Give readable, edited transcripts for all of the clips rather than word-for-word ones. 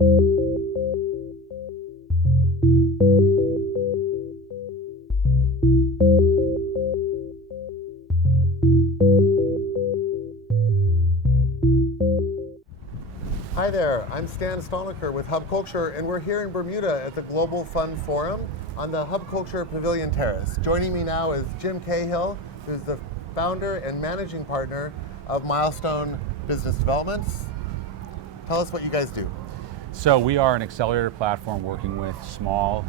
Hi there, I'm Stan Stolniker with Hub Culture, and we're here in Bermuda at the Global Fund Forum on the Hub Culture Pavilion Terrace. Joining me now is Jim Cahill, who's the founder and managing partner of Milestone Business Developments. Tell us what you guys do. So we are an accelerator platform working with small,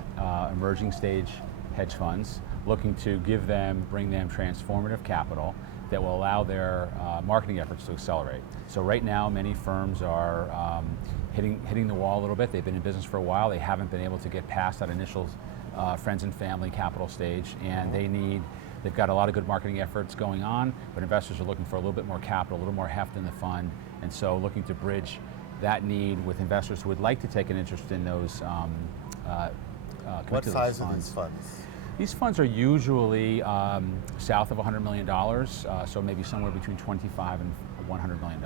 emerging stage hedge funds, looking to bring them transformative capital that will allow their marketing efforts to accelerate. So right now, many firms are hitting the wall a little bit. They've been in business for a while. They haven't been able to get past that initial friends and family capital stage, and they've got a lot of good marketing efforts going on, but investors are looking for a little bit more capital, a little more heft in the fund, and so looking to bridge that need with investors who would like to take an interest in those. What size are these funds? These funds are usually south of $100 million, so maybe somewhere between $25 and $100 million.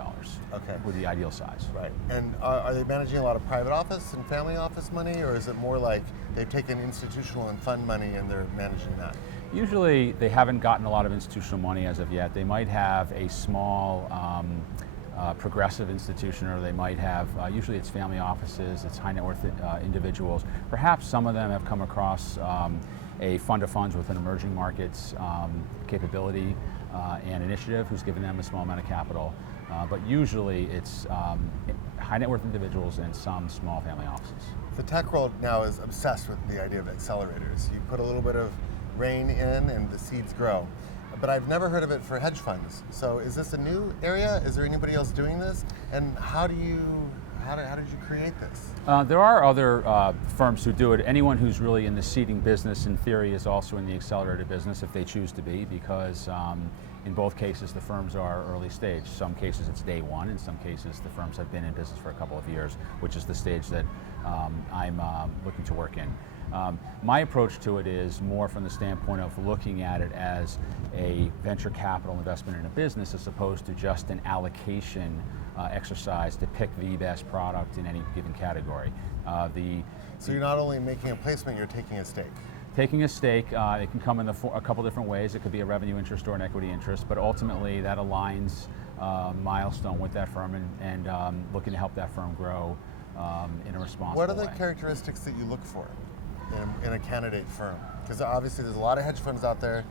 Okay. Would be the ideal size. Right. And are they managing a lot of private office and family office money, or is it more like they've taken institutional and fund money and they're managing that? Usually they haven't gotten a lot of institutional money as of yet. They might have a small progressive institution, or they might have, usually it's family offices, it's high net worth individuals. Perhaps some of them have come across a fund of funds with an emerging markets capability and initiative who's given them a small amount of capital. But usually it's high net worth individuals and some small family offices. The tech world now is obsessed with the idea of accelerators. You put a little bit of rain in and the seeds grow. But I've never heard of it for hedge funds. So is this a new area? Is there anybody else doing this? And how did you create this? There are other firms who do it. Anyone who's really in the seeding business, in theory, is also in the accelerator business if they choose to be, because in both cases the firms are early stage. Some cases it's day one, in some cases the firms have been in business for a couple of years, which is the stage that I'm looking to work in. My approach to it is more from the standpoint of looking at it as a venture capital investment in a business as opposed to just an allocation exercise to pick the best product in any given category. So you're not only making a placement, you're taking a stake. Taking a stake, it can come in a couple different ways. It could be a revenue interest or an equity interest, but ultimately that aligns Milestone with that firm and looking to help that firm grow in a responsible way. What are the characteristics that you look for in a candidate firm? Because obviously there's a lot of hedge funds out there.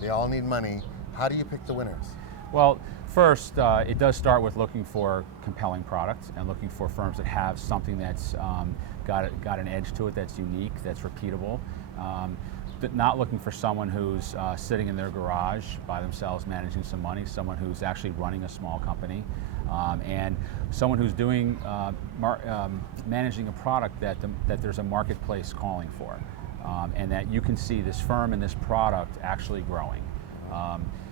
They all need money. How do you pick the winners? Well, first, it does start with looking for compelling product and looking for firms that have something that's got an edge to it, that's unique, that's repeatable. Not looking for someone who's sitting in their garage by themselves managing some money, someone who's actually running a small company, and someone who's doing managing a product that there's a marketplace calling for, and that you can see this firm and this product actually growing.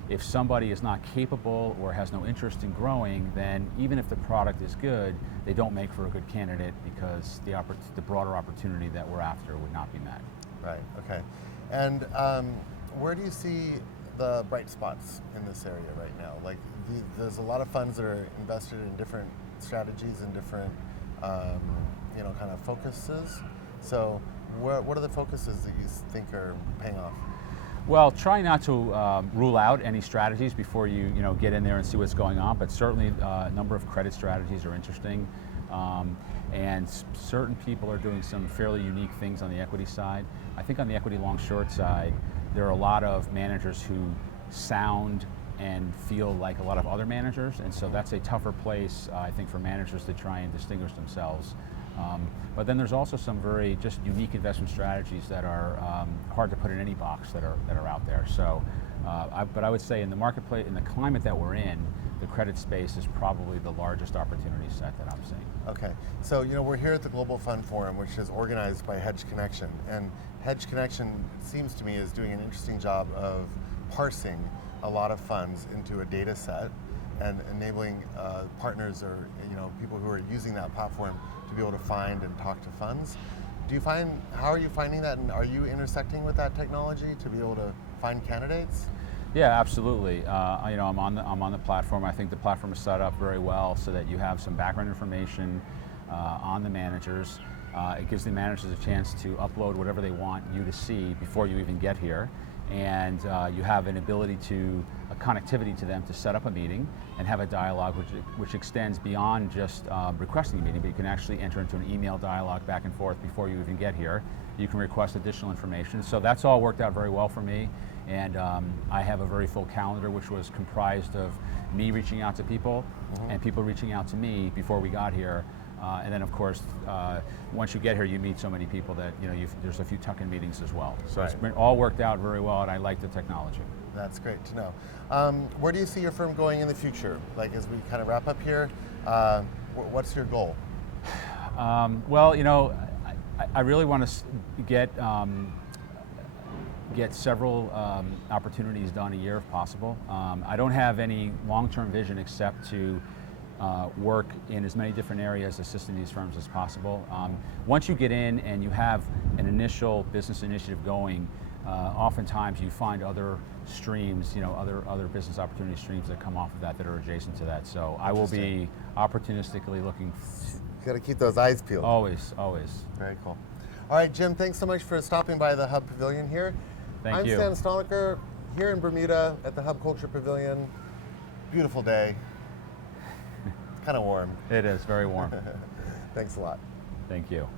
If somebody is not capable or has no interest in growing, then even if the product is good, they don't make for a good candidate because the broader opportunity that we're after would not be met. Right, okay. And where do you see the bright spots in this area right now? Like there's a lot of funds that are invested in different strategies and different kind of focuses. So what are the focuses that you think are paying off? Well, try not to rule out any strategies before you get in there and see what's going on, but certainly a number of credit strategies are interesting. And certain people are doing some fairly unique things on the equity side. I think on the equity long-short side, there are a lot of managers who sound and feel like a lot of other managers, and so that's a tougher place, I think, for managers to try and distinguish themselves. But then there's also some very just unique investment strategies that are hard to put in any box that are out there. So, but I would say in the marketplace, in the climate that we're in, the credit space is probably the largest opportunity set that I'm seeing. Okay, so we're here at the Global Fund Forum, which is organized by Hedge Connection, and Hedge Connection, it seems to me, is doing an interesting job of parsing a lot of funds into a data set and enabling partners or people who are using that platform to be able to find and talk to funds. How are you finding that, and are you intersecting with that technology to be able to find candidates? Yeah, absolutely. I'm on the platform. I think the platform is set up very well so that you have some background information on the managers. It gives the managers a chance to upload whatever they want you to see before you even get here. And you have an ability to, a connectivity to them to set up a meeting and have a dialogue which extends beyond just requesting a meeting, but you can actually enter into an email dialogue back and forth before you even get here. You can request additional information. So that's all worked out very well for me. And I have a very full calendar which was comprised of me reaching out to people and people reaching out to me before we got here. And then, of course, once you get here, you meet so many people that there's a few tuck-in meetings as well. So It's been all worked out very well, and I like the technology. That's great to know. Where do you see your firm going in the future? Like, as we kind of wrap up here, what's your goal? Well, I really want to get several opportunities done a year if possible. I don't have any long-term vision except to work in as many different areas assisting these firms as possible. Once you get in and you have an initial business initiative going, oftentimes you find other streams, other business opportunity streams that come off of that are adjacent to that. So I will be opportunistically looking. You got to keep those eyes peeled. Always. Very cool. All right, Jim, thanks so much for stopping by the Hub Pavilion here. Thank you. I'm Stan Stoliker here in Bermuda at the Hub Culture Pavilion. Beautiful day. Kind of warm. It is very warm. Thanks a lot. Thank you.